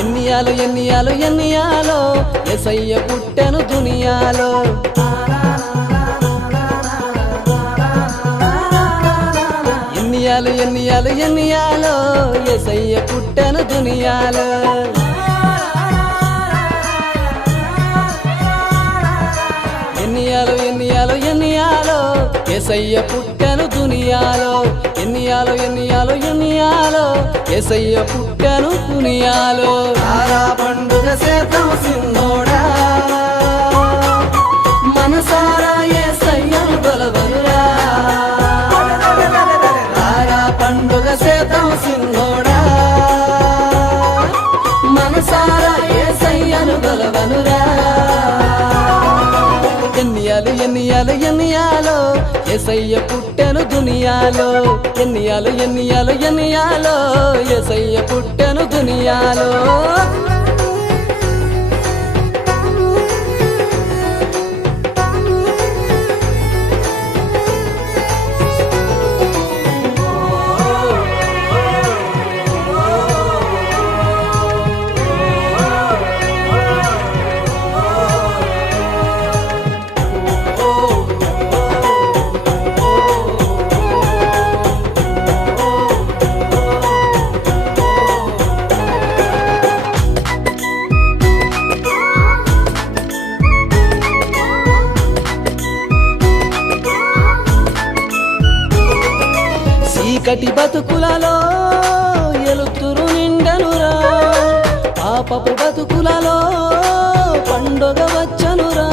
ఎన్నియాలో ఎన్నియాలో యేసయ్య పుట్టెను దునియాలో. ఎన్నియాలో ఎన్నియాలో ఎన్నియాలో యేసయ్య పుట్టెను దునియాలో. ఎన్నియాలో ఎన్నియాలో ఎన్నియాలో యేసయ్య పుట్టెను దునియాలో. ఎన్నియాలో ఎన్నియాలో ఎన్నియాలో యేసయ్య పుట్టెను దునియాలో. తారా పండుగ చేద్దాం సిన్నోడా, మనసారా యేసయ్యను కొలవనురా. తారా పండుగ చేద్దాం సిన్నోడా, మనసారా యేసయ్యను కొలవనురా. ఎన్నియాలు ఎన్నియాలు ఎన్నియాలో యేసయ్య పుట్టెను దునియాలో. ఎన్నియాలు ఎన్నియాలు ఎన్నియాలో యేసయ్య పుట్టెను దునియాలో. చీకటి బతుకులలో ఎలుతురు నిండనురా, పాపపు బతుకులలో పండుగ వచ్చనురా.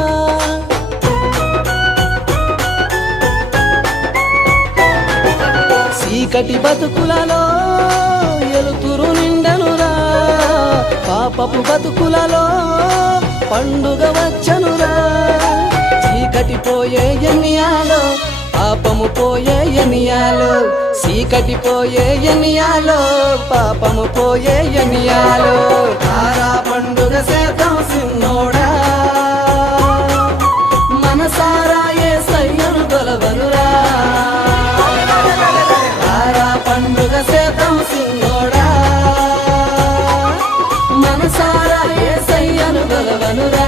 చీకటి బతుకులలో ఎలుతురు నిండనురా, పాపపు బతుకులలో పండుగ వచ్చనురా. చీకటి పోయే ఎన్నియాలో, పాపము పోయే ఎన్నియాలో. చీకటి పోయే ఎన్నియాలో, పాపము పోయే ఎన్నియాలో. తారా పండుగ చేద్దాం సిన్నోడా, మనసారా యేసయ్యను కొలవనురా. తారా పండుగ చేద్దాం సిన్నోడా, మనసారా యేసయ్యను కొలవనురా.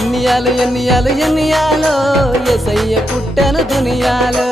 ఎన్నియాలు ఎన్నియాలు ఎన్నియాలో యేసయ్య పుట్టెను దునియాలో.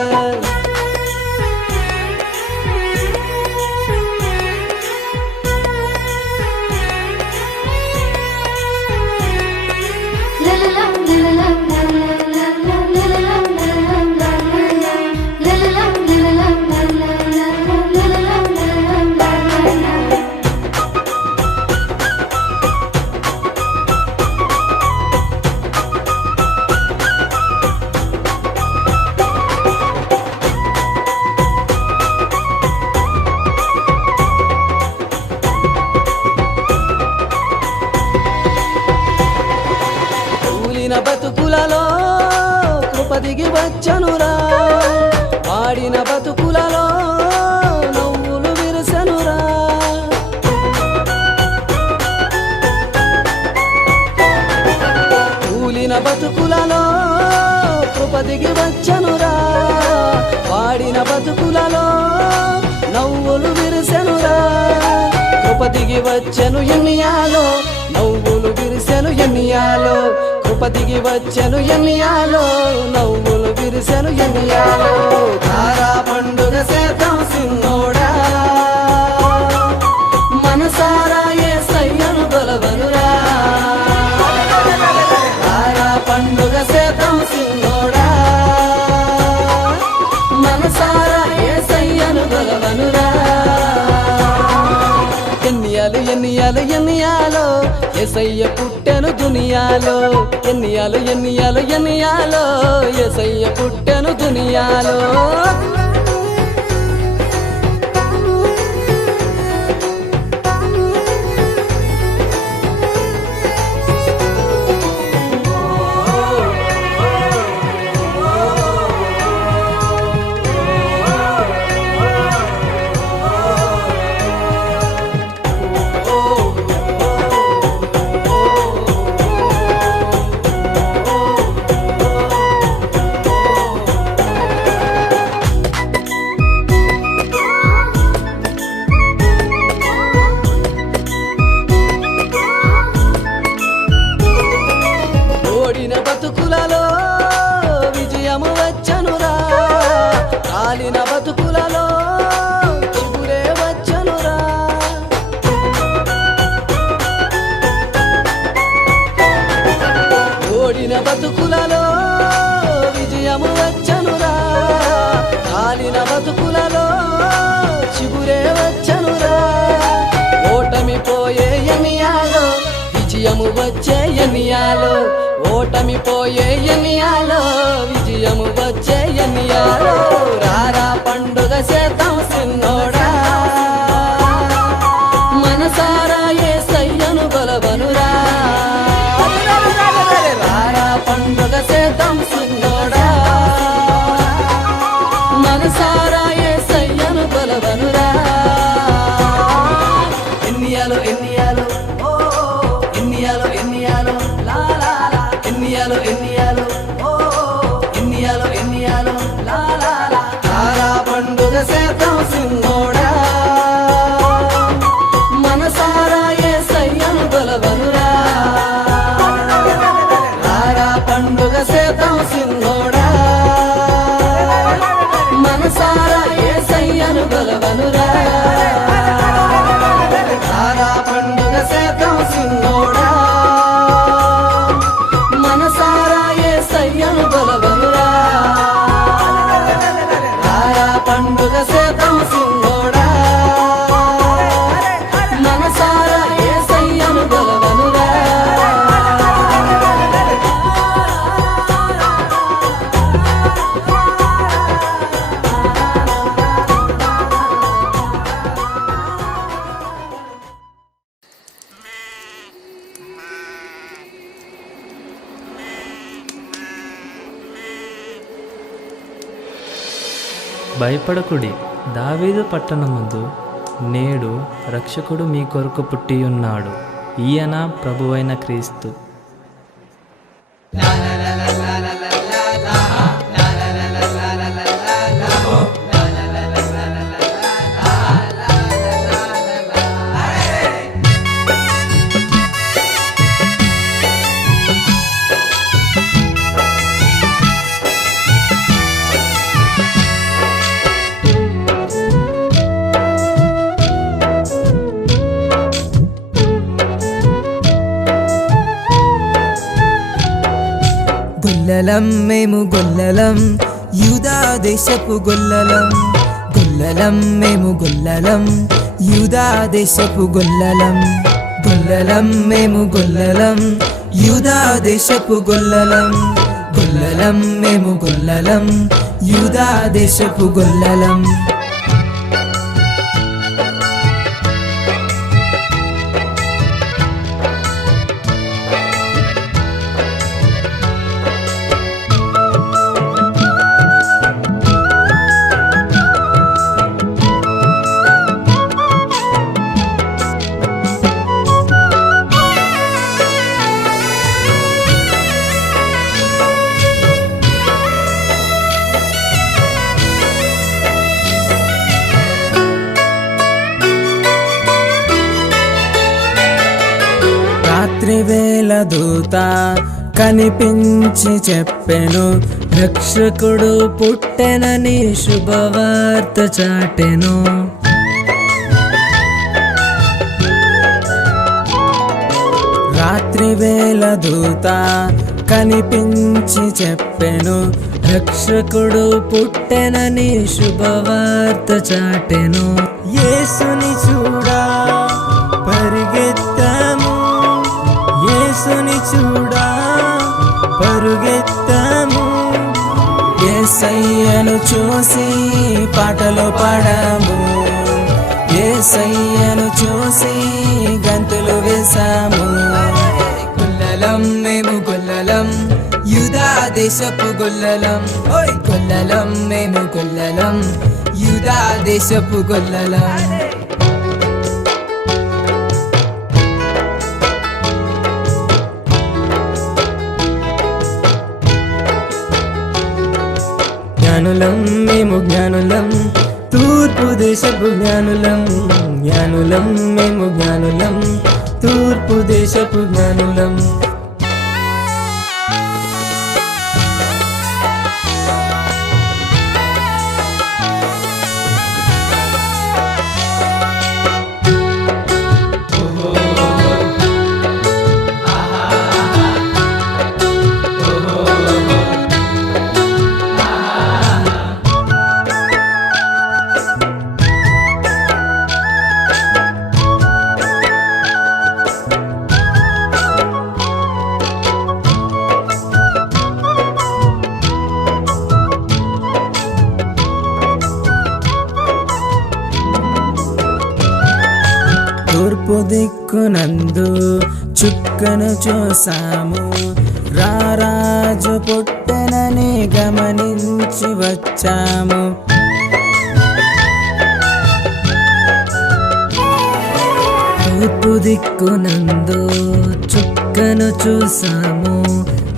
బతుకులలో కృప దిగి వచ్చనురా, వాడిన బతుకులలో నవ్వులు విరసనురా. కూలిన బతుకులలో కృప దిగి వచ్చనురా, వాడిన బతుకులలో నవ్వులు విరసనురా. కృప దిగి వచ్చెను ఎన్నియాలో, నవ్వులు విరిసెను ఎన్నియాలో. తిరుపతికి వచ్చెను ఎన్నియాలో నవ్వులు విరిసెను ఎన్నియాలో తారా పండుగ చేద్దాం సిన్నోడా మనసారా యేసయ్యను కొలవనురా తారా పండుగ చేద్దాం సిన్నోడా మనసారా యేసయ్యను కొలవనురా ఎన్నియాలు ఎన్నియాలు ఎన్నియాలో యేసయ్య పుట్టెను దునియాలో ఎన్నియాలు ఎన్నియాలు ఎన్నియాలో యేసయ్య పుట్టెను దునియాలో ఓడిన బతుకులలో విజయము వచ్చనురా కాలిన బతుకులలో చిగురే వచ్చనురా ఓడిన బతుకులలో విజయము వచ్చనురా కాలిన బతుకులలో చిగురే వచ్చనురా ఓటమి పోయే ఎన్నియాలో విజయము వచ్చే ఎన్నియాలో ఓటమి పోయే ఎన్నియాలో విజయము వచ్చే ఎన్నియాలో రారా పండుగ చేద్దాం సిన్నోడా మనసారా యేసయ్యను కొలవనురా తారా పండుగ చేద్దాం సిన్నోడా మనసారా యేసయ్యను కొలవనురా ఎన్నియాలో ఎన్నియాలో ఓ ఎన్నియాలో ఎన్నియాలో లా లా లా ఎన్నియాలో ఎన్నియాలో ఓ ఎన్నియాలో ఎన్నియాలో లా లా లా తారా పండుగ చేద్దాం సిన్నోడా మనసారా యేసయ్యను కొలవనురా తారా పండుగ చేద్దాం సిన్నోడా మనసారా యేసయ్యను కొలవనురా తారా పండుగ చేద్దాం సిన్నోడా మనసారా యేసయ్యను కొలవనురా తారా పండుగ చేద్దాం సిన్నోడా మనసారా యేసయ్యను కొలవనురా భయపడకుడి దావీదు పట్టణమందు నేడు రక్షకుడు మీ కొరకు పుట్టియున్నాడు ఈయన ప్రభువైన క్రీస్తు. గొల్లలం మేము గొల్లలం యూదా దేశపు గొల్లలం గొల్లలం మేము గొల్లలం యూదా దేశపు గొల్లలం గొల్లలం మేము గొల్లలం యూదా దేశపు గొల్లలం గొల్లలం మేము గొల్లలం యూదా దేశపు గొల్లలం దూత కనిపించి చెప్పెను, రక్షకుడు పుట్టెనని శుభవార్త చాటెను. రాత్రి వేళ దూత కనిపించి చెప్పెను, రక్షకుడు పుట్టెనని శుభవార్త చాటెను. యేసుని చూడా పరిగెత్తాము, యేసుని చూడా పరుగెత్తాము, యేసయ్యను చూసి పాటలు పాడాము, యేసయ్యను చూసి గంతులు వేసాము. గొల్లలం మేము గొల్లలం, యూదా దేశపు గొల్లలం. ఓయ్ గొల్లలం మేము గొల్లలం, యూదా దేశపు గొల్లలం. జ్ఞానులం మేము జ్ఞానులం, తూర్పు దేశపు జ్ఞానులం. జ్ఞానులం మేము జ్ఞానులం, తూర్పు దేశపు జ్ఞానులం. తూర్పు దిక్కునందు చుక్కను చూసాము, రారాజు పుట్టెనని గమనించి వచ్చాము. తూర్పు దిక్కునందు చుక్కను చూసాము,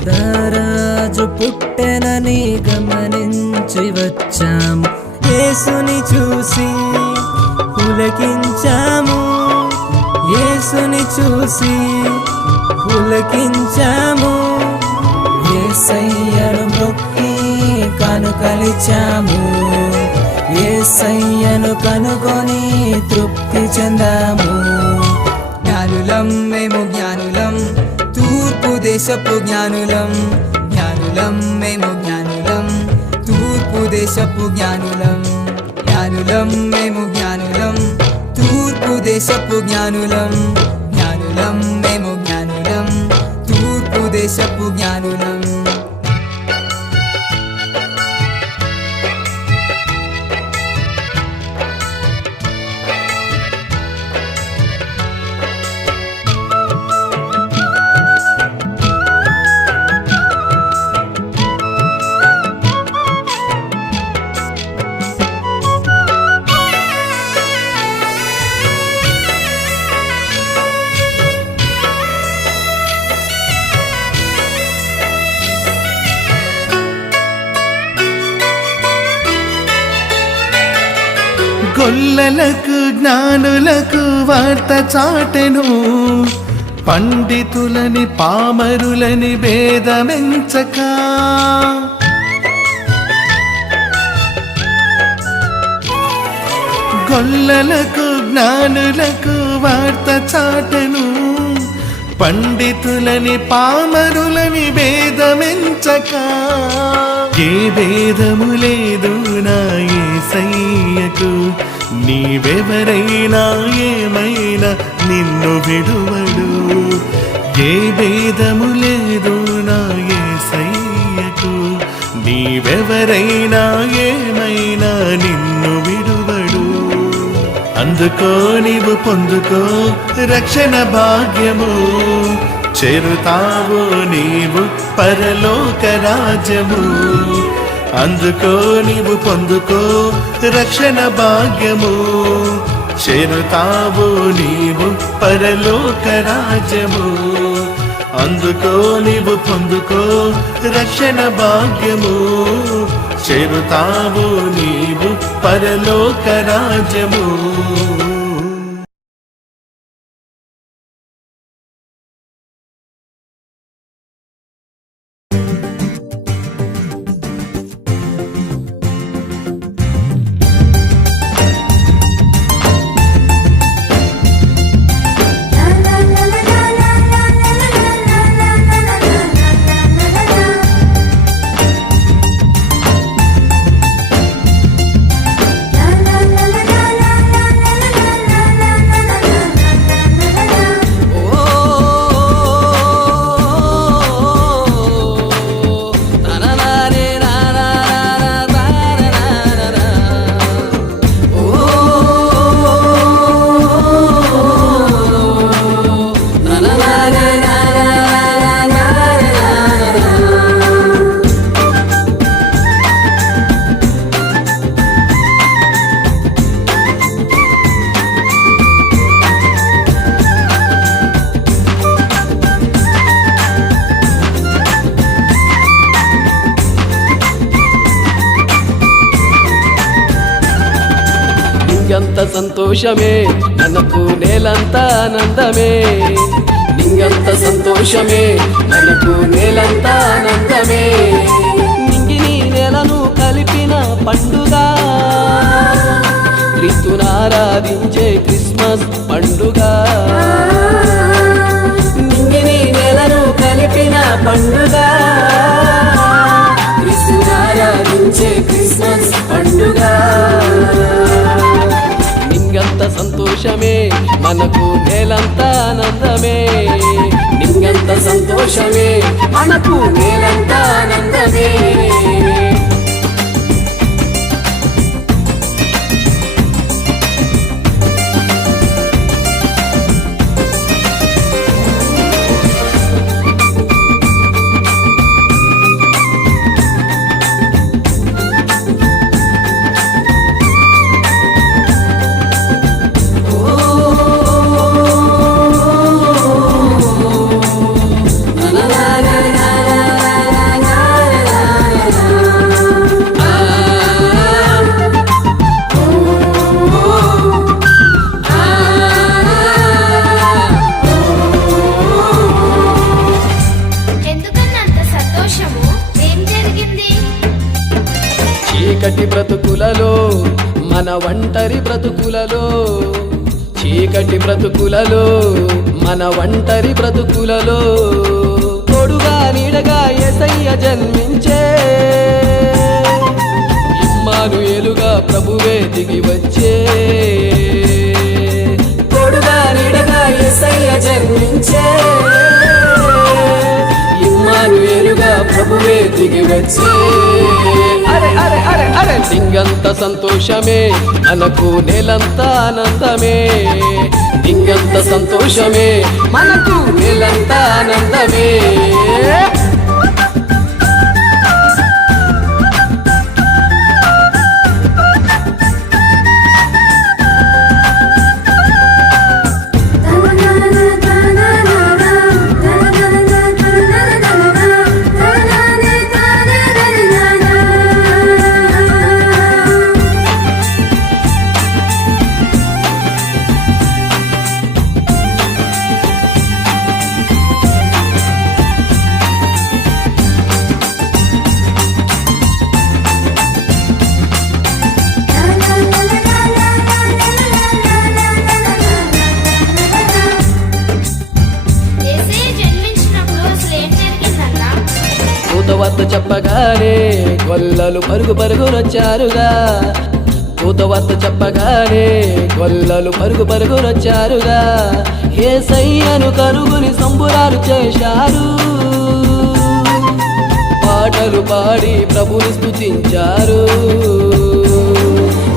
రారాజు పుట్టెనని గమనించి వచ్చాము. యేసుని చూసి పులకించాము, యేసుని చూసి పులకించాము, యేసయ్యను మొక్కి కనుకలిచాము, యేసయ్యను కనుగొని తృప్తి చెందాము. జ్ఞానులం మేము జ్ఞానులం, తూర్పు దేశపు జ్ఞానులం. జ్ఞానులం మేము జ్ఞానులం, తూర్పు దేశపు జ్ఞానులం. జ్ఞానులం మేము జ్ఞానులం, తూర్పు దేశపు జ్ఞానులం. జ్ఞానులం మేము జ్ఞానులం, తూర్పు దేశపు జ్ఞానులం. గొల్లలకు జ్ఞానులకు వార్త చాటెను, పండితులని పామరులని భేదమెంచక. గొల్లలకు జ్ఞానులకు వార్త చాటెను, పండితులని పామరులని భేదమెంచక. ఏ భేదము లేదు నా యేసయ్యకు, నీవెవరైనా ఏమైనా నిన్ను విడువడు. ఏ భేదము లేదు నా యేసయ్యకు, నీవెవరైనా ఏమైనా నిన్ను విడువడు. అందుకో నీవు పొందుకో రక్షణ భాగ్యము, చేరుతావు నీవు పరలోక రాజ్యము. అందుకో నీవు పొందుకో రక్షణ భాగ్యము, చేరుతావు నీవు పరలోక రాజ్యము. అందుకో నీవు పొందుకో రక్షణ భాగ్యము, చేరుతావు నీవు పరలోక రాజ్యము. సంతోషమే మనకు నేలంతా ఆనందమే నింగంత సంతోషమే మనకు నేలంతా ఆనందమే నింగిని నేలను కలిపిన పండుగ క్రీస్తునారాధించే క్రిస్మస్ పండుగ నింగిని నేలను కలిపిన పండుగ క్రీస్తునారాధించే క్రిస్మస్ పండుగ నింగంత సంతోషమే మనకు నేలంతా ఆనందమే నింగంత సంతోషమే మనకు నేలంతా ఆనందమే చీకటి బ్రతుకులలో మన ఒంటరి బ్రతుకులలో చీకటి బ్రతుకులలో మన ఒంటరి బ్రతుకులలో తోడుగా నీడగా యేసయ్య జన్మించే ఇమ్మానుయేలుగా ప్రభువే దిగి వచ్చే తోడుగా నీడగా యేసయ్య జన్మించే ఇమ్మానుయేలుగా ప్రభువే దిగి వచ్చే అరే అరే అరే అరే నింగంత సంతోషమే మనకు నేలంతా ఆనందమే నింగంత సంతోషమే మనకు నేలంతా ఆనందమే పూతవార్త చెప్పగానే గొల్లలు పరుగు పరుగునొచ్చారుగా పూతవార్త చెప్పగానే గొల్లలు పరుగు పరుగునొచ్చారుగా యేసయ్యను కనుగొని సంబురాలు చేశారు పాటలు పాడి ప్రభుని స్తుతించారు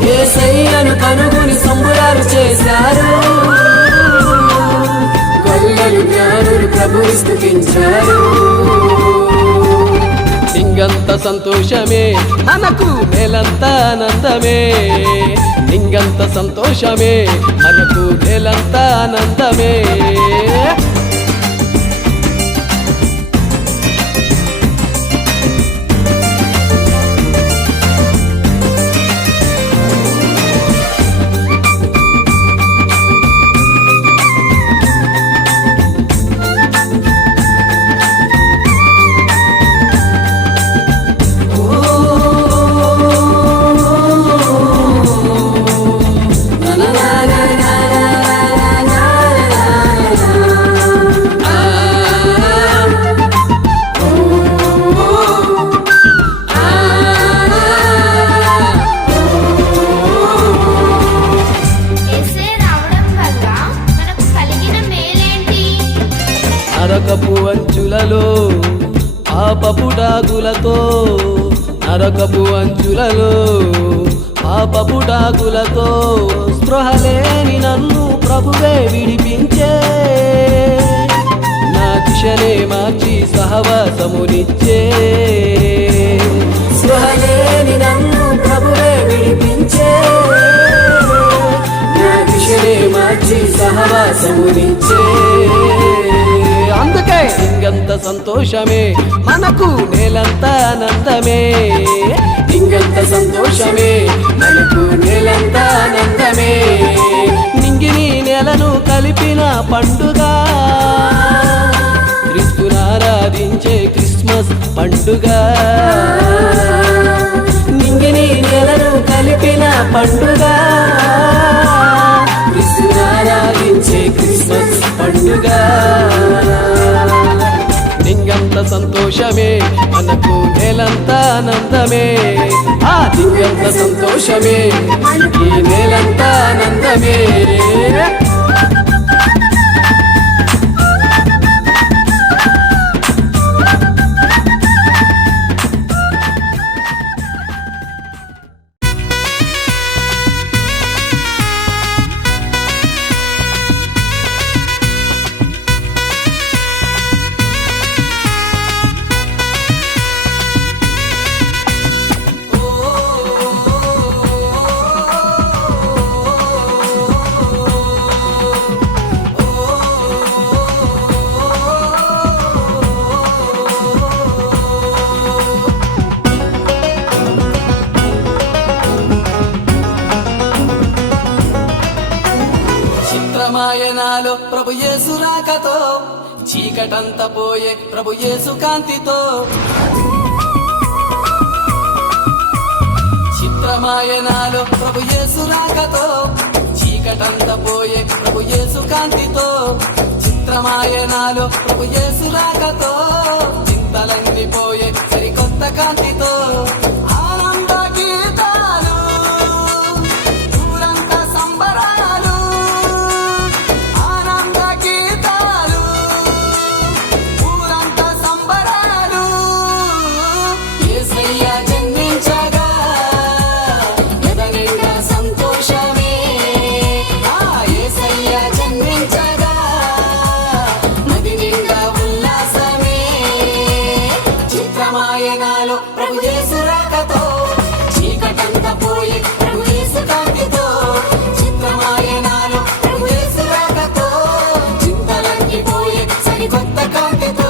యేసయ్యను కనుగొని సంబురాలు చేశారు గొల్లలు జ్ఞానులు ప్రభుని స్తుతించారు నింగంత సంతోషమే మనకు నేలంతా ఆనందమే నింగంత సంతోషమే మనకు నేలంతా ఆనందమే నరకపు అంచులలో పాపపు డాగులతో నరకపు అంచులలో పాపపు డాగులతో స్పృహలేని నన్ను ప్రభువే విడిపించే నా దిశనే మార్చి సహవాసమునిచ్చే స్పృహలేని నన్ను ప్రభువే విడిపించే నా దిశనే మార్చి సహవాసమునిచ్చే అందుకే ఇంగంత సంతోషమే మనకు నేలంతా ఆనందమే నింగంత సంతోషమే మనకు నేలంత ఆనందమే నింగిని నేలను కలిపిన పండుగ క్రీస్తునారాధించే క్రిస్మస్ పండుగ నింగిని నేలను కలిపిన పండుగ క్రీస్తునారాధించే క్రిస్మస్ పండుగ నింగంత సంతోషమే మనకు నేలంత ఆనందమే ఆ నింగంత సంతోషమే ఈ నేలంత ఆనందమే చిత్రమాయనాలో ప్రభు యేసు రాకతో చీకటంత పోయే ప్రభు యేసు కాంతితో చిత్రమాయనాలో ప్రభు యేసు రాకతో చీకటంత పోయే ప్రభు యేసు కాంతితో చిత్రమాయనాలో ప్రభు యేసు రాకతో చింతలన్నీ పోయే సరికొత్త కాంతితో ఆనంద గీతాలు ఊరంతా సంబరాలు ఆనంద గీతాలు ఊరంతా సంబరాలు యేసయ్య జన్మించగా ఎదనిండా సంతోషమే ఆ యేసయ్య జన్మించగా నది నిండా ఉల్లాసమే చిత్రమాయనాలో ప్రభు యేసు రాకతో చీకటంతా పోయే ప్రభు యేసు కాంతితో చిత్రమాయనాలో ప్రభు యేసు రాకతో చింతలన్నీ పోయే సరికొత్త కాంతితో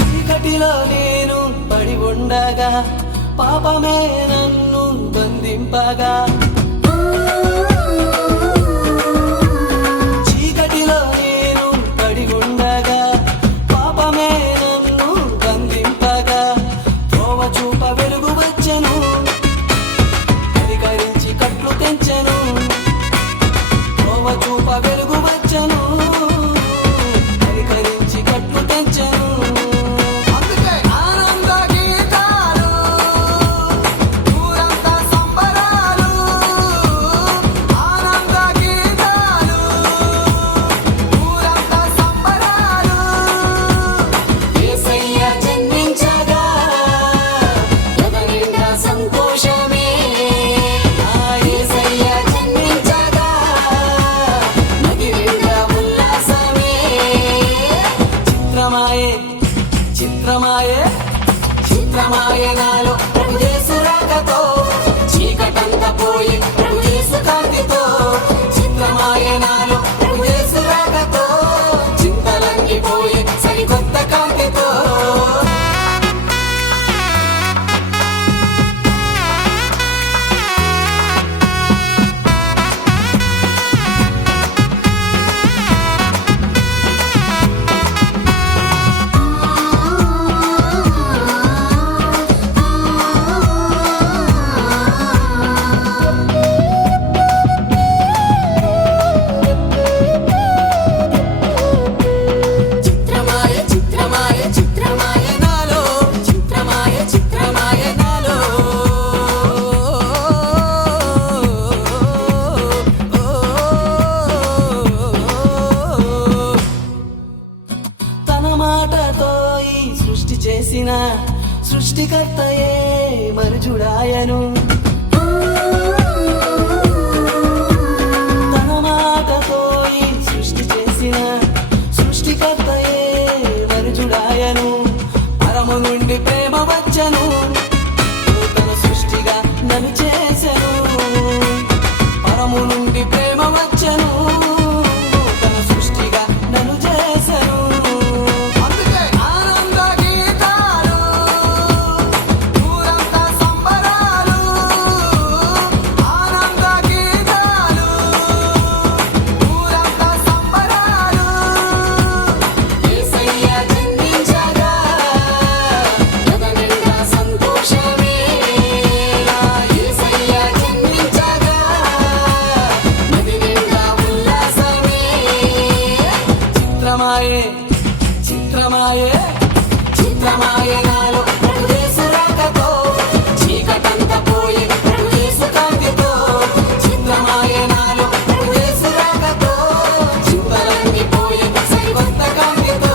చీకటిలో నేను పడి ఉండగా పాపమే నన్ను బంధింపగా చీకటిలో నేను పడి ఉండగా పాపమే నన్ను బంధింపగా త్రోవ చూప వెలుగు వచ్చెను అధికరించి కట్లు తెంచెను త్రోవ చూప వెలుగు వచ్చెను అధికరించి కట్లు తెంచెను ఆనంద గీతాలు ఊరంతా సంబరాలు ఆనంద గీతాలు ఊరంతా సంబరాలు యేసయ్య జన్మించగా ఎదనిండా సంతోషమే ఆ యేసయ్య జన్మించగా నది నిండా ఉల్లాసమే చిత్రమాయే చిత్రమాయే చిత్రమాయనాలో ప్రభు యేసు రాకతో చీకటంతా పోయే ప్రభు యేసు కాంతితో చిత్రమాయనాలో ప్రభు యేసు రాకతో చింతలన్నీ పోయే సరికొత్త కాంతితో చిత్రమాయ చిత్రమాయ చిత్రమాయ నాలో చిత్రమాయ చిత్రమాయ నాలో తన మాటతో ఈ సృష్టి చేసిన సృష్టికర్తయే మనుజుడాయను తన మాటతో ఈ సృష్టి చేసిన సృష్టికర్తయే మనుజుడాయను పరము నుండి ప్రేమ వచ్చను నూతన సృష్టిగా నన్ను చేసెను పరము నుండి ప్రేమ వచ్చను నూతన సృష్టిగా నన్ను చేసెను ఆనంద గీతాలు ఊరంతా సంబరాలు ఆనంద గీతాలు ఊరంతా సంబరాలు యేసయ్య జన్మించగా జగనిండా సంతోషమే యేసయ్య జన్మించగా నది నిండా ఉల్లాసమే చిత్రమాయే చిత్రమాయే చిత్రమాయే నాలో ప్రభు యేసు రాకతో చీకటంతా పోయే ప్రభు యేసు కాంతితో చిత్రమాయే నాలో ప్రభు యేసు రాకతో చింతలన్నీ పోయే సరికొత్త కాంతితో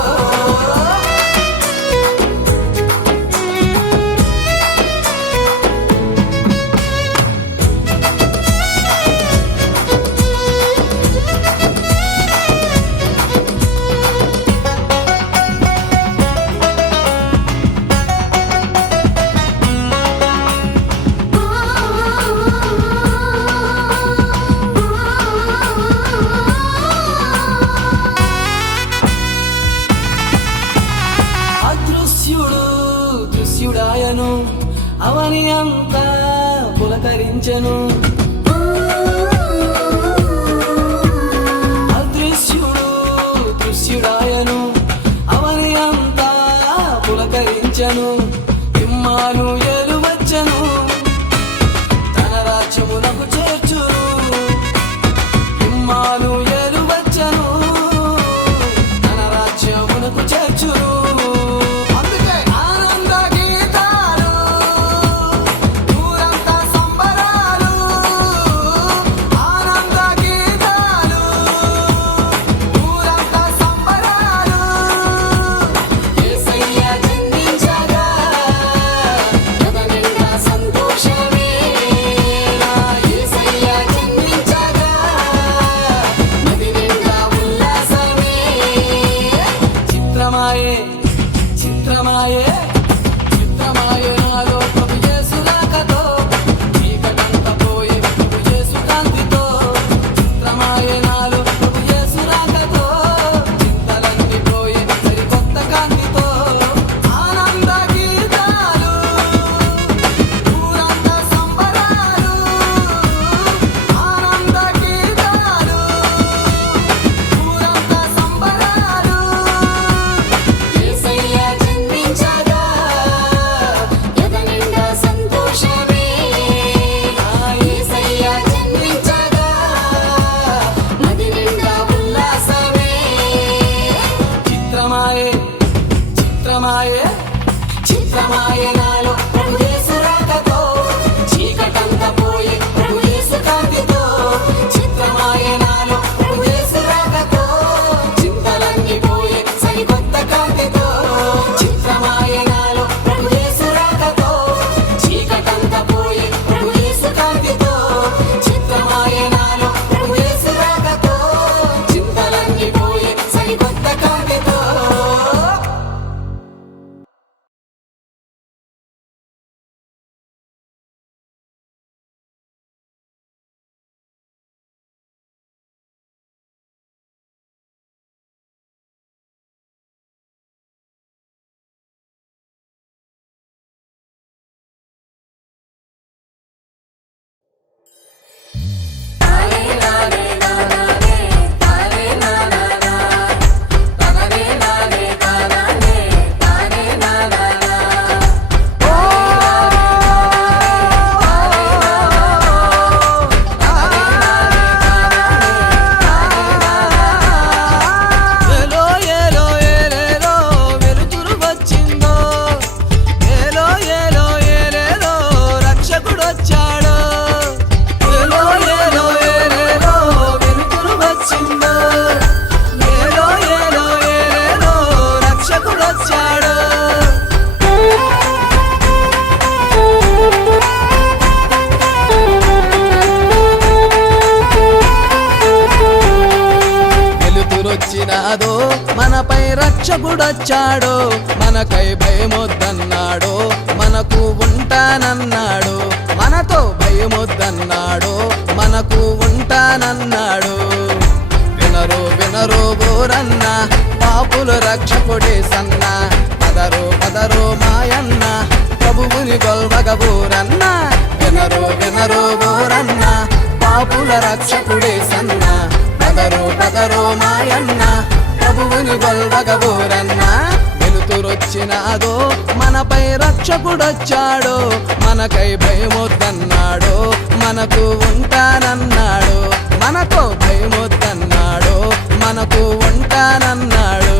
అదృశ్యుడు దృశ్యుడాయను అవని అంతా పులకరించెను అదృశ్యుడు దృశ్యుడాయను అవని అంతా పులకరించెను ఇమ్మానుయేలు వచ్చెను తన రాజ్యమునకు చేర్చును ఇమ్మానుయేలు వచ్చెను తన రాజ్యమునకు చేర్చును ఆనంద గీతాలు ఊరంతా సంబరాలు ఆనంద గీతాలు ఊరంతా సంబరాలు యేసయ్య జన్మించగా జగనిండా సంతోషమే యేసయ్య జన్మించగా నది నిండా ఉల్లాసమే చిత్రమాయే చిత్రమాయే చిత్రమాయే నాలో ప్రభు యేసు రాకతో చీకటంతా పోయే ప్రభు యేసు కాంతితో చిత్రమాయే నాలో ప్రభు యేసు రాకతో చింతలన్నీ పోయే సరికొత్త కాంతితో ఆనంద గీతాలు ఊరంతా సంబరాలు ఆనంద గీతాలు ఊరంతా సంబరాలు యేసయ్య జన్మించగా జగనిండా సంతోషమే యేసయ్య జన్మించగా నది నిండా ఉల్లాసమే చిత్రమాయే చిత్రమాయే చిత్రమాయే నాలో ప్రభు యేసు రాకతో చీకటంతా పోయే ప్రభు యేసు కాంతితో చిత్రమాయే నాలో ప్రభు యేసు రాకతో చింతలన్నీ పోయే సరికొత్త కాంతితో చిత్రమాయే నాలో ప్రభు యేసు రాకతో చీకటంతా పోయే ప్రభు యేసు కాంతితో చిత్రమాయే నాలో ప్రభు యేసు రాకతో చింతలన్నీ పోయే సరికొత్త కాంతితో రక్షకుడొచ్చాడో మనకై భయమొద్దన్నాడో మనకు ఉంటానన్నాడు మనతో భయమొద్దన్నాడో మనకు ఉంటానన్నాడు వినరు వినరు బోరన్న పాపుల రక్షకుడే సన్న పదరు పదరు మాయన్న ప్రభువుని గొల్వగబోరన్న వినరు వినరు బోరన్న పాపుల రక్షకుడే సన్న పదరు పదరు మాయన్న ప్రభువుని గొల్వగబోరన్న వెలుతురొచ్చినాదో మనపై రక్షకుడొచ్చాడో మనకై భయమొద్దన్నాడో మనకు ఉంటానన్నాడు మనతో భయమొద్దన్నాడు మనకు ఉంటానన్నాడు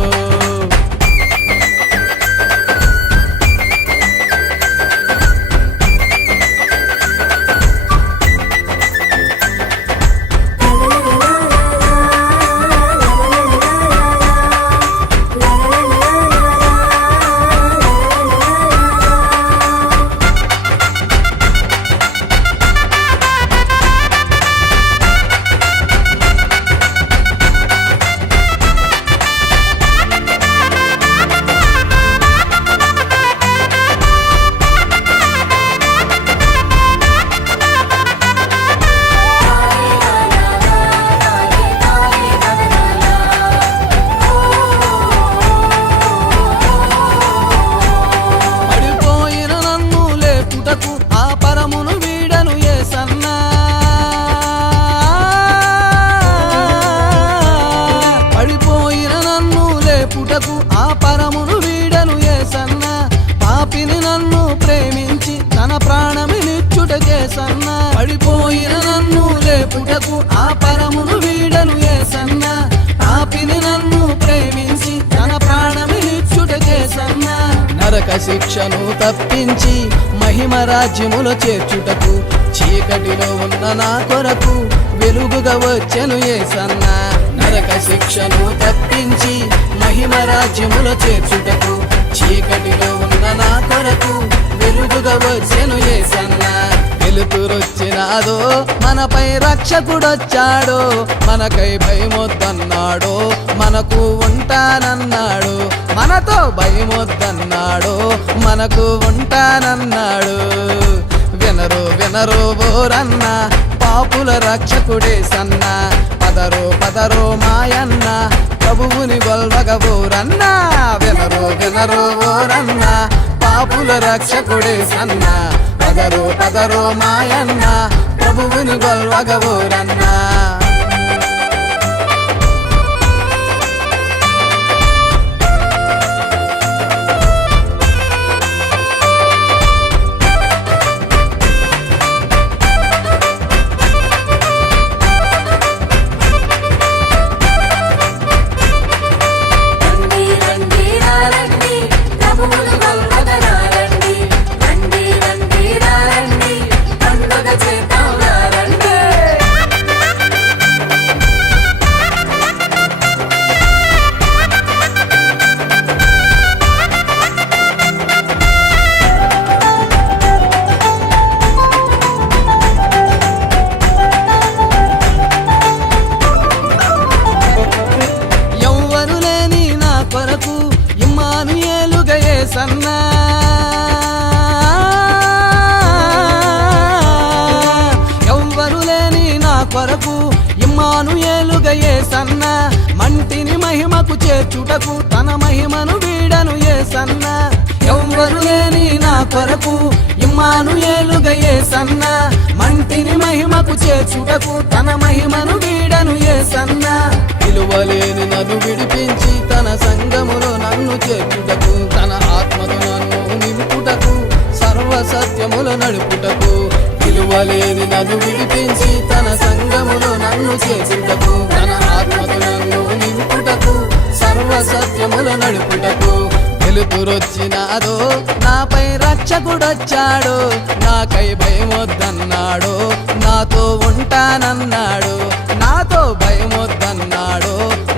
పడిపోయిన నన్ను లేపుటకు ఆ పరమును వీడను యేసన్నా పడిపోయిన నన్ను లేపుటకు ఆ పరమును వీడను యేసన్నా పాపిని నన్ను ప్రేమించి తన ప్రాణమినిచ్చుటకేసన్నా పడిపోయిన నన్ను లేపుటకు ఆ పరమును వీడను యేసన్నా పాపిని నన్ను ప్రేమించి తన ప్రాణమినిచ్చుటకేసన్నా నరక శిక్షను తప్పించి మహిమ రాజ్యములో చేర్చుటకు చీకటిలో ఉన్న నా కొరకు వెలుగుగా వచ్చెను యేసన్నా నరక శిక్షను తప్పించి మహిమ రాజ్యములో చేర్చుటకు చీకటిలో ఉన్న నా కొరకు వెలుగుగా వచ్చెను యేసన్నా వెలుతురొచ్చినాదో మనపై రక్షకుడొచ్చాడో మనకై భయమొద్దన్నాడో మనకు ఉంటానన్నాడు మనతో భయమొద్దన్నాడు మనకు ఉంటానన్నాడు వినరు వినరు బోరన్న పాపుల రక్షకుడే సన్న పదరు పదరు మాయన్న ప్రభువుని గొల్వగబోరన్న వినరు వినరు బోరన్న పాపుల రక్షకుడే సన్న పదరు పదరు మాయన్న ప్రభువుని గొల్వగబోరన్న రండి రండి రండి ప్రభువును గొల్వగనారండి రండి రండి రండి పండుగ చేద్దాం రండి ఎవ్వరు లేని నా కొరకు ఇమ్మానుయేలుగా యేసన్నా ఎవ్వరు లేని నా కొరకు ఇమ్మానుయేలుగా యేసన్నా మంటిని మహిమకు చేర్చుటకు తన మహిమను వీడను యేసన్నా ఎవ్వరు లేని నా కొరకు ఇమ్మానుయేలుగా యేసన్నా మంటిని మహిమకు చేర్చుటకు తన మహిమను వీడను యేసన్నా విలువలేని నన్ను విడిపించి తన సంఘములో నన్ను చేర్చుటకు తన ఆత్మను నన్ను నింపుటకు సర్వ సత్యములు నడుపుటకు విలువలేని నన్ను విడిపించి తన సంఘములో నన్ను చేర్చుటకు తన ఆత్మను నన్ను నింపుటకు సర్వ సత్యములు నడుపుటకు వెలుతురొచ్చినాదో నాపై రక్షకుడొచ్చాడు నాకై భయమొద్దన్నాడు నాతో ఉంటానన్నాడు నాతో భయమొద్దన్నాడు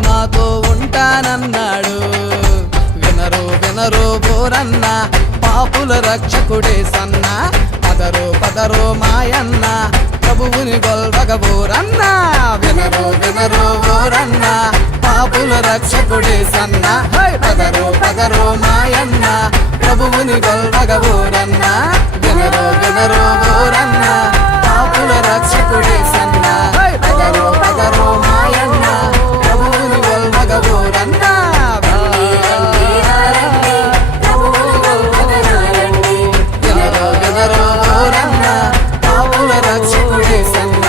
నాతో ఉంటానన్నాడు వినరు వినరు బోరన్న పాపుల రక్షకుడే సన్న పదరో పదరో మాయన్న ప్రభువుని గొల్వగబోరన్న వినరో వినరో ఓరన్న పాపుల రక్షకుడే సన్న పదరో పదరో మాయన్న ప్రభువుని గొల్వగబోరన్న వినరో వినరో ఓరన్న పాపుల రక్షకుడే సన్న పదరో పదరో మాయన్న ప్రభువుని గొల్వగబోరన్న వినరో వినరో ఓరన్న పాపుల రక్షకుడే సన్న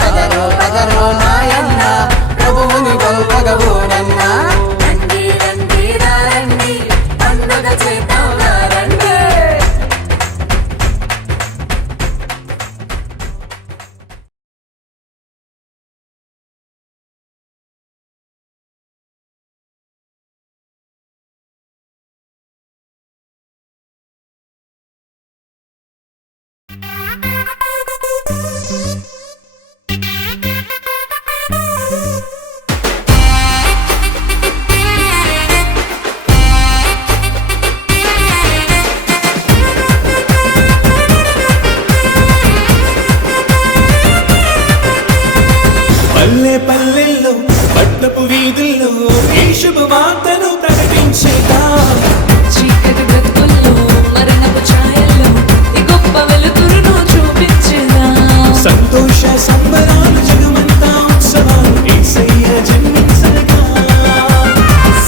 పదరో పదరో మాయన్న ప్రభువుని గొల్వగబోరన్న రండి రండి రండి పండుగ చేద్దాం రండి పల్లె పల్లెల్లో పట్టపు వీధుల్లో ఈ శుభవార్తను ప్రకటించేదా చీకటి బ్రతుకుల్లో మరణపు ఛాయల్లో ఈ గొప్ప వెలుతురును చూపించేదా సంతోష సంబరాలు జగమంతా ఉత్సవాలు యేసయ్య జన్మించగా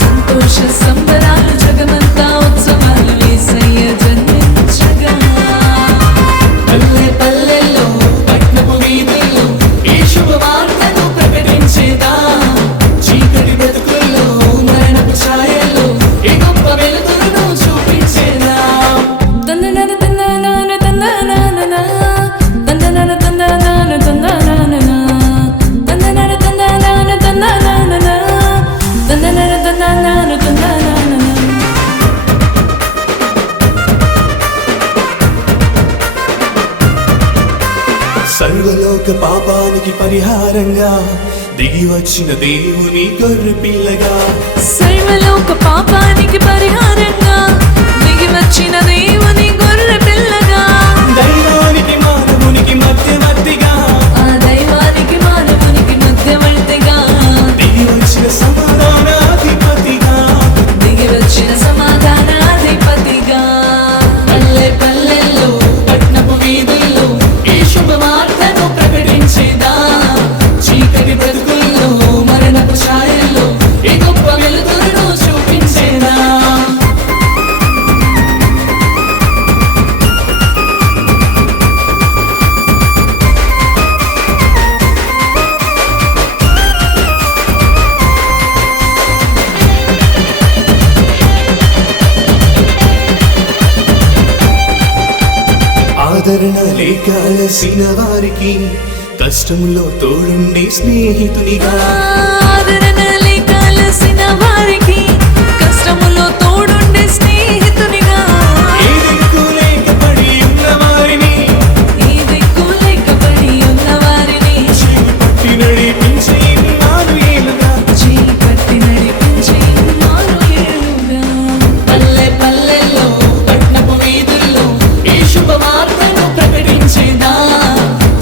సంతోష సంబరాలు జగమంతా ఉత్సవాలు యేసయ్య జన్మించగా పల్లె పల్లెల్లో పట్టపు వీధుల్లో ఈ శుభవార్తను ప్రకటించేదా చీకటి బ్రతుకుల్లో మరణపు ఛాయల్లో ఈ గొప్ప వెలుతురును చూపించేదా తందనన తందనన తందనన తందనన తందనన తందనన తందనన తందనన తందనన తందనన తందనన తందనన సర్వలోక పాపానికి పరిహారంగా దిగి వచ్చిన దేవుని గొర్రె పిల్లగా సర్వలోక పాపానికి పరిహారంగా దిగి వచ్చిన దేవుని గొర్రె పిల్లగా దైవానికి మానవునికి మధ్యవర్తిగా ఆ దైవానికి మానవునికి మధ్యవర్తిగా దిగి వచ్చిన సమాధానాధిపతిగా దిగి వచ్చిన సమాధానాధిపతిగా పల్లె పల్లెల్లో పట్నపు వీధుల్లో ఈ శుభవార్తను ప్రకటించేదా చీకటి బ్రతుకుల్లో మరణపు ఛాయల్లో ఈ గొప్ప వెలుతురును చూపించేదా ఆదరణ లేక అలసిన వారికి కష్టంలో తోడుండే స్నేహితునిగా ఆదరణ లేక అలసిన వారికి కష్టములో తోడుండే స్నేహితునిగా ఏ దిక్కు లేక పడి ఉన్న వారిని ఈ దిక్కు లేకపడి ఉన్న వారిని పట్టి నడిపించే ఇమ్మానుయేలుగా చీకట్టి నడిపించే ఇమ్మానుయేలుగా పల్లె పల్లెల్లో పట్నపు వీధుల్లో ఈ శుభవార్తను ప్రకటించేదా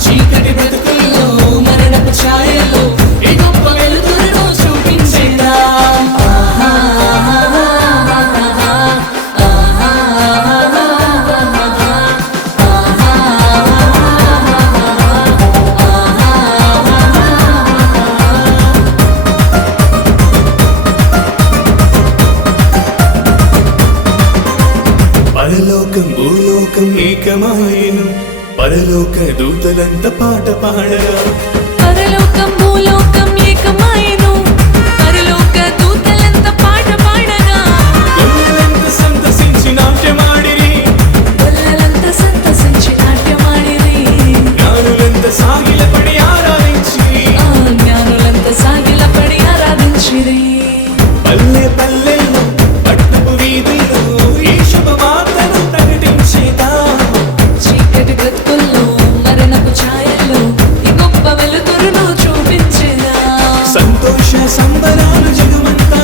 చీకటి బ్రతుకుల్లో మరణపు ఛాయల్లో ఈ గొప్ప వెలుతురును చూపించేదా పరలోకం భూలోకం ఏకమాయను పరలోక దూతలంత పాట పాడగా పరలోకం భూలోకం ఏకమాయెను పరలోక దూతలంత పాట పాడగా గొల్లలంత సంతసించి నాట్యమాడిరి గొల్లలంత సంతసించి నాట్యమాడిరి జ్ఞానులంత సాగిలపడి ఆరాధించి ఆ జ్ఞానులంత సాగిలపడి ఆరాధించిరి పల్లె పల్లెల్లో పట్టపు వీధుల్లో ఈ శుభవార్తను ప్రకటించేదా చీకటి బ్రతుకుల్లో మరణపు ఛాయల్లో ఈ గొప్ప వెలుతురును చూపించేదా సంతోష సంబరాలు జగమంతా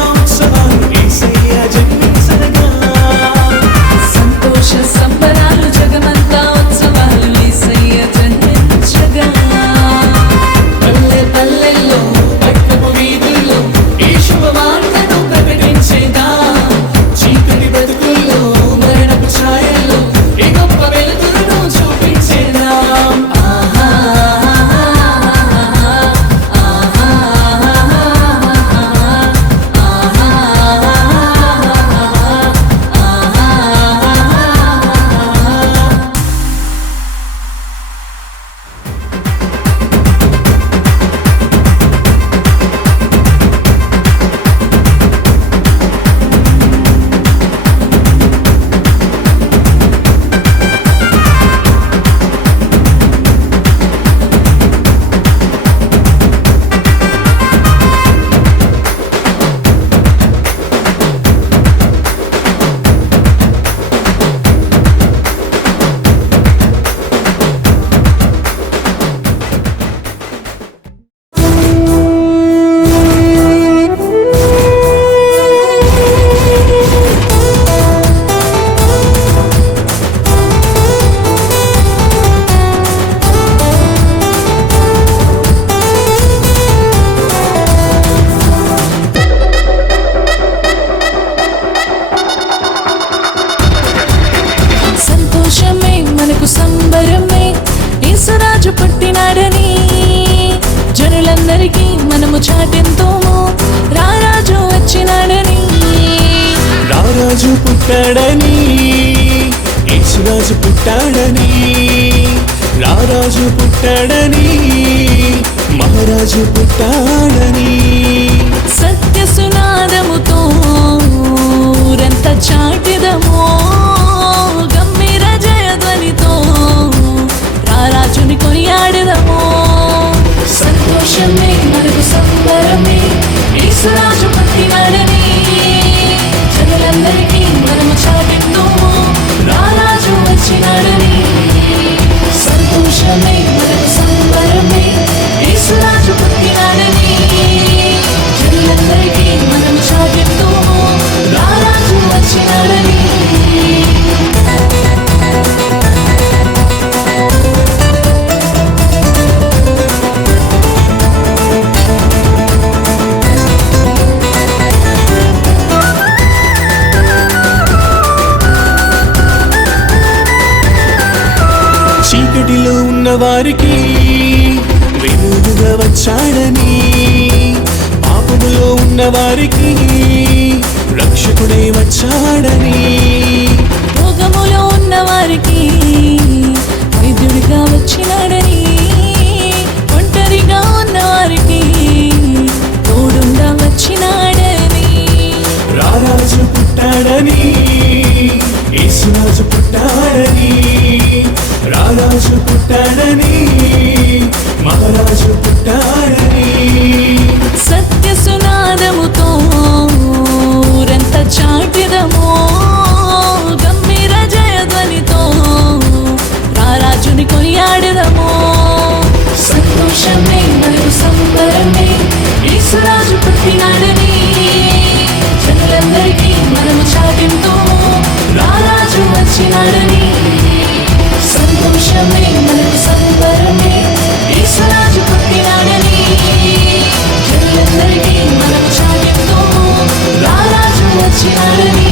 పుట్టాడని, యేసురాజు పుట్టాడని, రారాజు పుట్టాడని, మహారాజు పుట్టాడని. సత్య సునాదముతో ఊరంత చాటిదమో, గంభీర జయధ్వనితో రారాజుని కొనియాడదమో. సంతోషమే మనకు సంబరమే, యేసురాజు పుట్టినాడని జనులందరికీ మనము చాటిద్దాము, రారాజు వచ్చినాడని. సంతోషమే మనకు సంబరమే, యేసురాజు పుట్టినాడని జనులందరికీ మనము చాటిద్దాము, రారాజు వచ్చినాడని. చీకటిలో ఉన్న వారికి వెలుగుగా వచ్చాడని, పాపములో ఉన్న వారికి రక్షకుడే వచ్చాడని. రోగములో ఉన్న వారికి వైద్యుడిగా వచ్చినాడని, ఒంటరిగా ఉన్న వారికి తోడుగా వచ్చినాడని. రారాజు పుట్టాడని, యేసురాజు పుట్టాడని, రారాజు పుట్టాడని, మహారాజు పుట్టాడని. సత్య సునాదముతో ఊరంత చాటిదమో, గంభీర జయధ్వనితో రారాజుని కొనియాడదమో. సంతోషమే మనకు సంబరమే, యేసురాజు పుట్టినాడని జనులందరికీ మనము చాటిద్దాము, రారాజు వచ్చినాడని. సంతోషమే మనకు సంబరమే, యేసురాజు పుట్టినాడని జనులందరికీ మనము చాటిద్దాము, రారాజు వచ్చినాడని.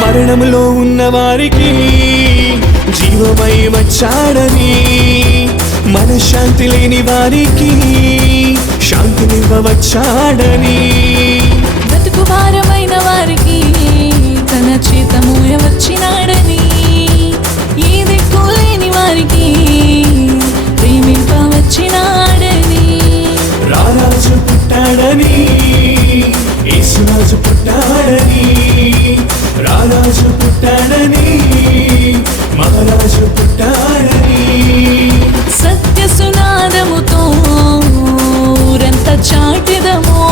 మరణములో ఉన్న వారికి జీవమై వచ్చాడని, మనశ్శాంతి లేని వారికి శాంతినివ్వవచ్చాడని. బ్రతుకు భారమైన వారికి తన చేత మోయ వచ్చినాడని, ఈ దిక్కు లేని వారికి ప్రేమింప వచ్చినాడని. రారాజు పుట్టాడని, యేసురాజు పుట్టాడని, రారాజు పుట్టాడని, మహారాజు పుట్టాడని. సత్య సునాదముతో ఊరంత చాటిదమో,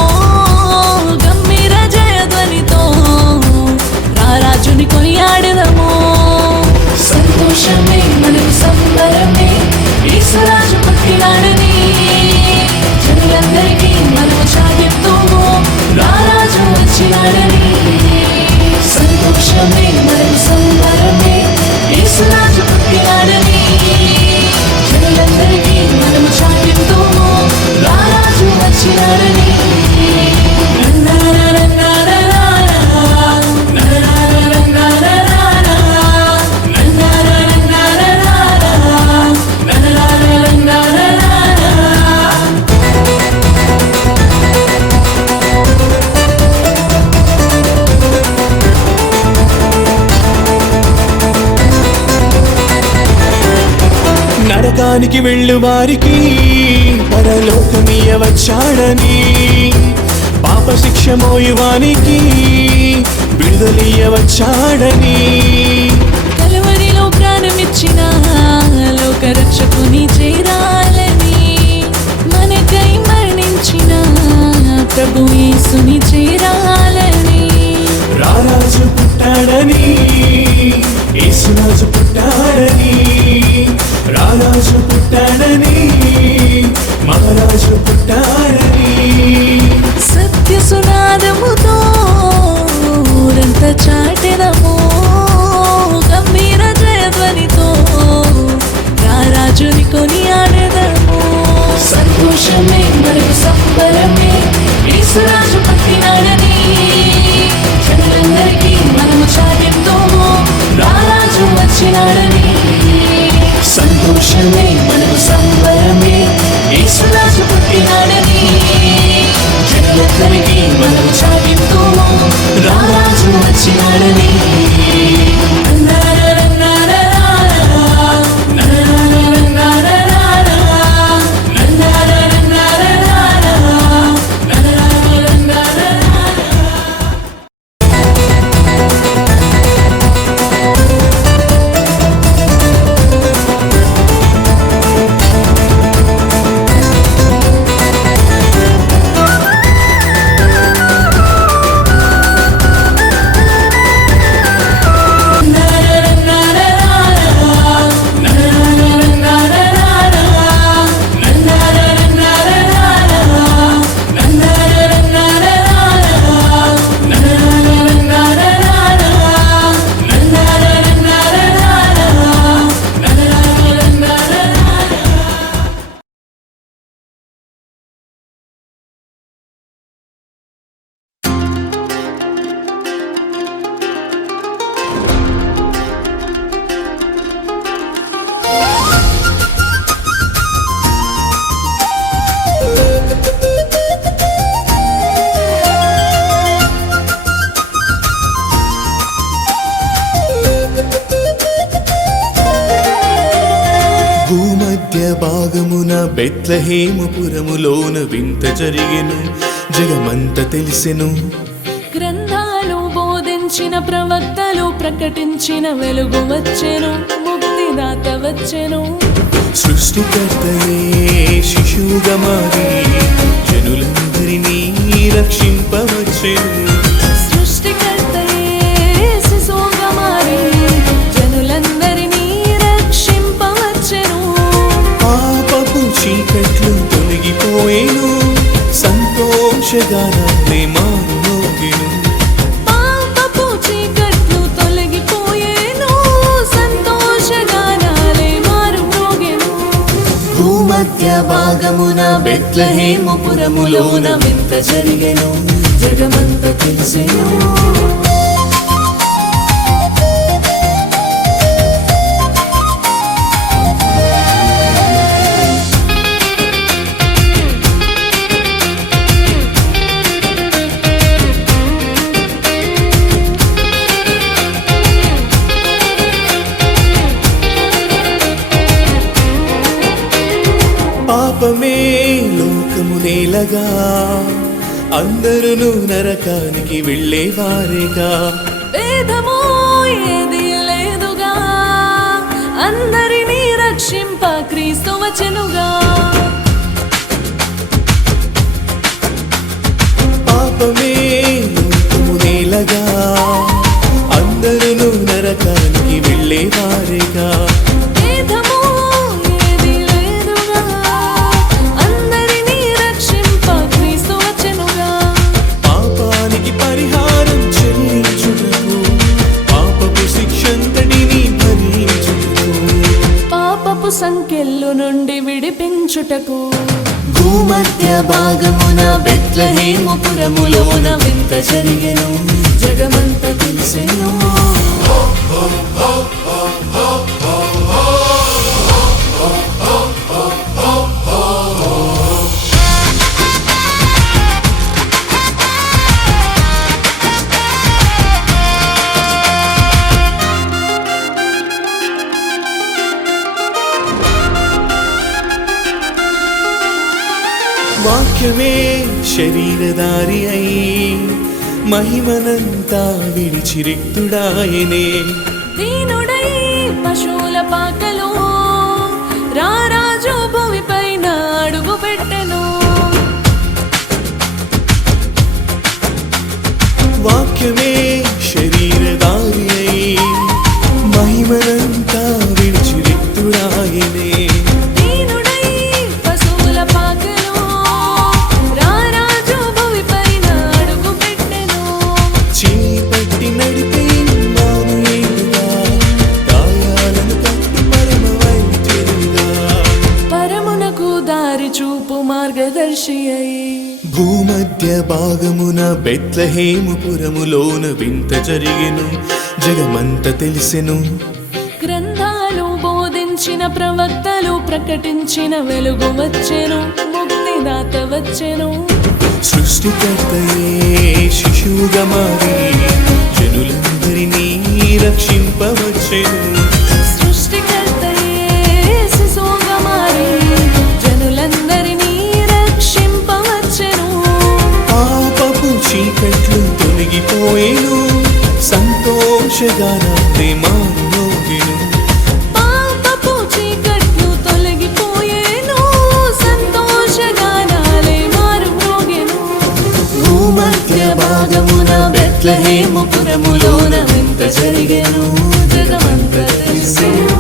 గంభీర జయధ్వనితో రారాజుని కొనియాడదమో. సంతోషమే మనకు సంబరమే, యేసురాజు పుట్టినాడని జనులందరికీ మనము చాటిద్దాము, రారాజు వచ్చినాడని. సంతోషమే మనకు సంబరమే, యేసురాజు పుట్టినాడని జనులందరికీ మనము చాటిద్దాము, రారాజు వచ్చినాడని. నరకానికి వెళ్ళు వారికి పరలోకమీయ వచ్చాడని, పాప శిక్ష మోయువానికి విడుదలీయ వచ్చాడని. కలువరిలో ప్రాణమిచ్చిన లోక రక్షకుని చేరాలని, మనకై మరణించిన ప్రభు యేసుని చేరాలని. రారాజు పుట్టాడని, యేసురాజు పుట్టాడని, రారాజు పుట్టాడని, మహారాజు పుట్టాడని. సత్య సునాదముతో ఊరంత చాటెదము, గంభీర జయధ్వనితో రారాజుని కొనియాడెదము. సంతోషమే మనకు సంబరమే, యేసురాజు పుట్టినాడని వచ్చినాడని. సంతోషమే మనకు సంబరమే యేసురాజు పుట్టినాడని. జనులందరికీ మనకు చాటింపు రారాజు వచ్చినాడని. భూమధ్య భాగమున బెత్లెహేముపురములోన వింత జరిగెను, జగమంత తెలిసెను. గ్రంథాలు బోధించిన ప్రవక్తలు ప్రకటించిన వెలుగు వచ్చెను, ముక్తిదాత వచ్చెను. సృష్టికర్తయే శిశువుగా మారి జనులందరినీ రక్షింపవచ్చెను. సృష్టికర్తయే శిశువుగా మారి జనులందరినీ రక్షింపవచ్చెను. పాపపు చీకట్లు తొలగిపోయేను, సంతోషగానాలే మారుమోగెను. పాపపు చీకట్లు తొలగిపోయేను, సంతోషగానాలే మారుమోగెను. భూమధ్య భాగమున బెత్లెహేముపురములోన వింత జరిగెను, జగమంత తెలిసెను. పాపమే లోకమునేలగా అందరూ నరకానికి వెళ్ళేవారేగా. భేదము ఏది లేదుగా, అందరినీ రక్షింప క్రీస్తు వచ్చెనుగా. పాపమే లోకమునేలగా అందరూ నరకానికి వెళ్ళేవారేగా. భేదము ఏది లేదుగా, అందరినీ రక్షింప క్రీస్తు వచ్చెనుగా. పాపానికి పరిహారం చెల్లించుటకు, పాపపు శిక్షంతటిని భరించుటకు, పాపపు సంకెళ్ళు నుండి విడిపించుటకు. భూమధ్య భాగమున బెత్లెహేముపురములోన వింత జరిగెను, జగమంత తెలిసెను. వాక్యమే శరీరధారి అయి మహిమనంతా విడిచి రిక్తుడాయనే. దీనుడై పశువుల పాకలో రారాజు భూమి పైన అడుగు పెట్టెను. వాక్యమే శరీరధారి అయి మహిమనంతా విడిచి రిక్తుడాయనే. దీనుడై పశువుల పాకలో రారాజు భూమి పైన అడుగు పెట్టెను. చీపట్టి నడిపే మానవుడుగా, గాయాలను కట్టి పరమ వైద్యుడుగా, పరమునకు దారి చూపు మార్గదర్శి అయి. భూమధ్య భాగమున బెత్లెహేముపురములోన వింత జరిగెను, జగమంత తెలిసెను. గ్రంథ వచ్చిన ప్రవక్తలు ప్రకటించిన వెలుగు వచ్చెను, ముక్తిదాత వచ్చెను. సృష్టికర్తయే శిశువుగా మారి జనులందరినీ రక్షింపవచ్చెను. సృష్టికర్తయే శిశువుగా మారి జనులందరినీ రక్షింపవచ్చెను. పాపపు చీకట్లు తొలగిపోయేను, సంతోషగానాలే మారుమోగెను. పాపపు చీకట్లు తొలగిపోయేను, సంతోషగానాలే మారుమోగెను. భూమధ్య భాగమున బెత్లెహేము పురములోన వింత జరిగెను, జగమంత తెలిసెను.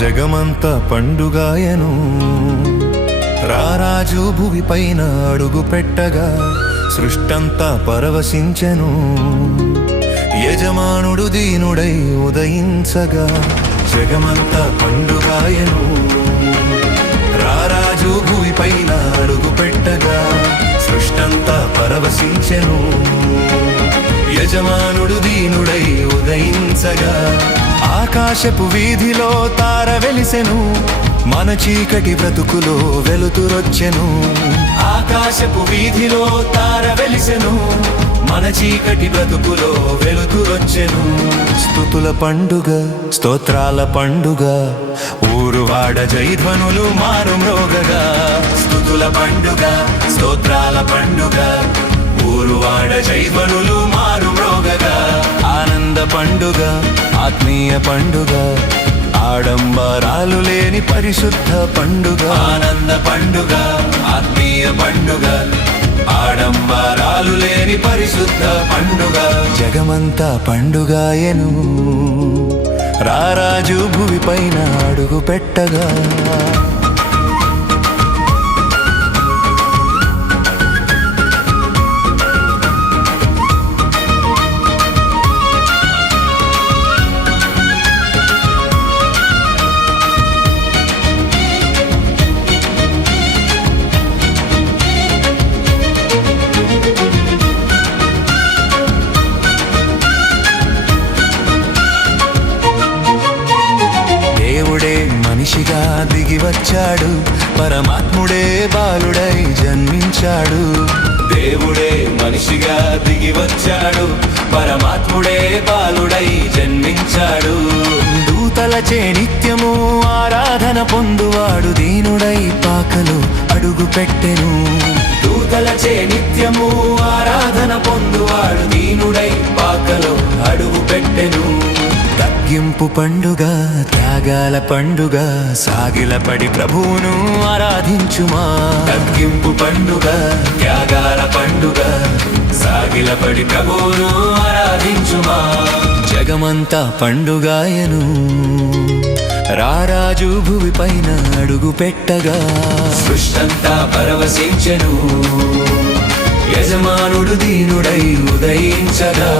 జగమంతా పండుగాయను, రారాజు భువి పైన అడుగు పెట్టగా సృష్టంతా పరవశించెను. యజమానుడు దీనుడై ఉదయించగా జగమంతా పండుగాయను, రారాజు భువి పైన అడుగు పెట్టగా సృష్టంతా పరవశించెను. యజమానుడు దీనుడై ఉదయించగా ఆకాశపు వీధిలో తార వెలిసెను, మన చీకటి బ్రతుకులో వెలుతురొచ్చెను. ఆకాశపు వీధిలో తార వెలిసెను, మన చీకటి బ్రతుకులో వెలుతురొచ్చెను. స్తుతుల పండుగ, స్తోత్రాల పండుగ, ఊరువాడ జైధ్వనులు మారు మ్రోగగా. స్తుతుల పండుగ, స్తోత్రాల పండుగ, ఊరువాడ జైధ్వనులు మారు మ్రోగగా. ఆనంద పండుగ, ఆత్మీయ పండుగ, ఆడంబరాలు లేని పరిశుద్ధ పండుగ. ఆనంద పండుగ, ఆత్మీయ పండుగ, ఆడంబరాలు లేని పరిశుద్ధ పండుగ. జగమంతా పండుగాయను, రారాజు భువి పైన అడుగు పెట్టగా. మనిషిగా దిగి వచ్చాడు, పరమాత్ముడే బాలుడై జన్మించాడు. దేవుడే మనిషిగా దిగి వచ్చాడు, పరమాత్ముడే బాలుడై జన్మించాడు. దూతలచే నిత్యము ఆరాధన పొందువాడు దీనుడై పాకలో అడుగు పెట్టెను. దూతలచే నిత్యము ఆరాధన పొందువాడు దీనుడై పాకలో అడుగు పెట్టెను. తగ్గింపు పండుగ, త్యాగాల పండుగ, సాగిలపడి ప్రభువును ఆరాధించుమా. తగ్గింపు పండుగ, త్యాగాల పండుగ, సాగిలపడి ప్రభువును ఆరాధించుమా. జగమంతా పండుగాయను, రారాజు భువి పైన అడుగు పెట్టగా. సృష్టంతా పరవశించెను, యజమానుడు దీనుడై ఉదయించగా.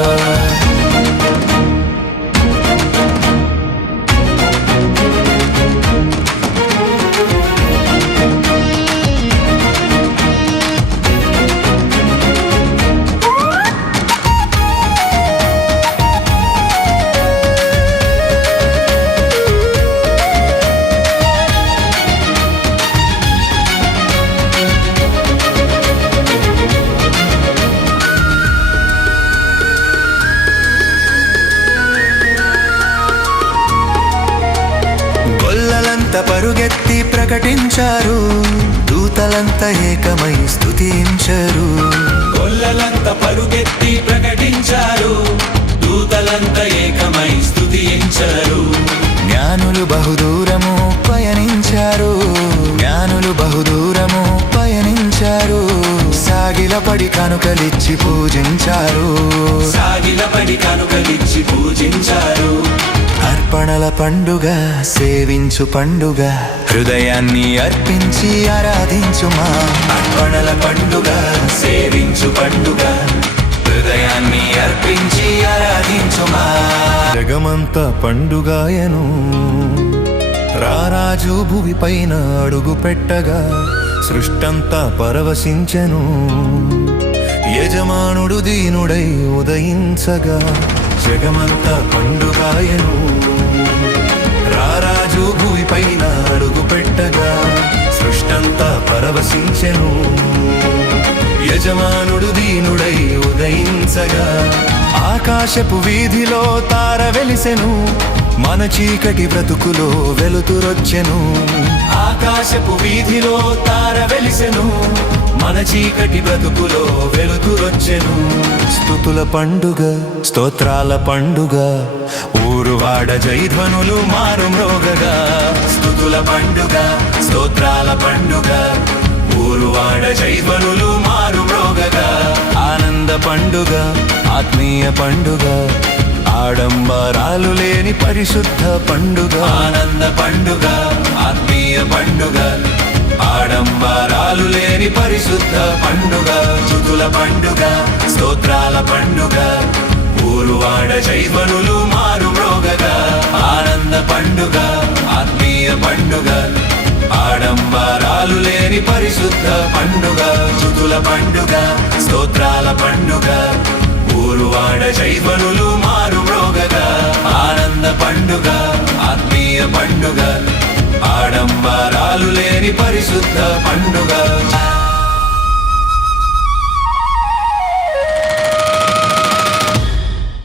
ప్రకటించారు, దూతలంతా ఏకమై స్తుతించరు. గొల్లలంతా పరుగెత్తి ప్రకటించారు, దూతలంతా ఏకమై స్తుతించారు. జ్ఞానులు బహుదూరము పయనించారు, జ్ఞానులు బహుదూరము పయనించారు. సాగిలపడి కానుకలిచ్చి పూజించారు, సాగిలపడి కానుకలిచ్చి పూజించారు. అర్పణల పండుగ సేవించు పండుగ, హృదయాన్ని అర్పించి ఆరాధించుమా. అర్పణల పండుగ సేవించు పండుగ, హృదయాన్ని అర్పించి ఆరాధించుమా. జగమంతా పండుగాయను, రారాజు భువి పైన అడుగు పెట్టగా సృష్టంతా పరవశించెను. యజమానుడు దీనుడై ఉదయించగా జగమంతా పండుగాయను, రారాజు భువి పైన అడుగు పెట్టగా సృష్టంతా పరవశించెను. యజమానుడు దీనుడై ఉదయించగా ఆకాశపు వీధిలో తార వెలిసెను, మన చీకటి బ్రతుకులో వెలుతురొచ్చెను. ఆకాశపు వీధిలో తార వెలిసెను, మన చీకటి బ్రతుకులో వెలుతురొచ్చెను. స్తుతుల పండుగ స్తోత్రాల పండుగ, ఊరువాడ జైధ్వనులు మారు మ్రోగగా. స్తుతుల పండుగ స్తోత్రాల పండుగ, ఊరువాడ జైధ్వనులు మారు మ్రోగగా. ఆనంద పండుగ ఆత్మీయ పండుగ, ఆడంబరాలు లేని పరిశుద్ధ పండుగ. ఆనంద పండుగ ఆత్మీయ పండుగ, ఆడంబరాలు లేని పరిశుద్ధ పండుగ. స్తుతుల పండుగ స్తోత్రాల పండుగ, ఊరువాడ జైధ్వనులు మారు మ్రోగగా. ఆనంద పండుగ ఆత్మీయ పండుగ, ఆడంబరాలు లేని పరిశుద్ధ పండుగ. స్తుతుల పండుగ స్తోత్రాల పండుగ, ఊరువాడ జైధ్వనులు మారు మ్రోగగా. ఆనంద పండుగ ఆత్మీయ పండుగ, ఆడంబరాలు లేని పరిశుద్ధ పండుగ.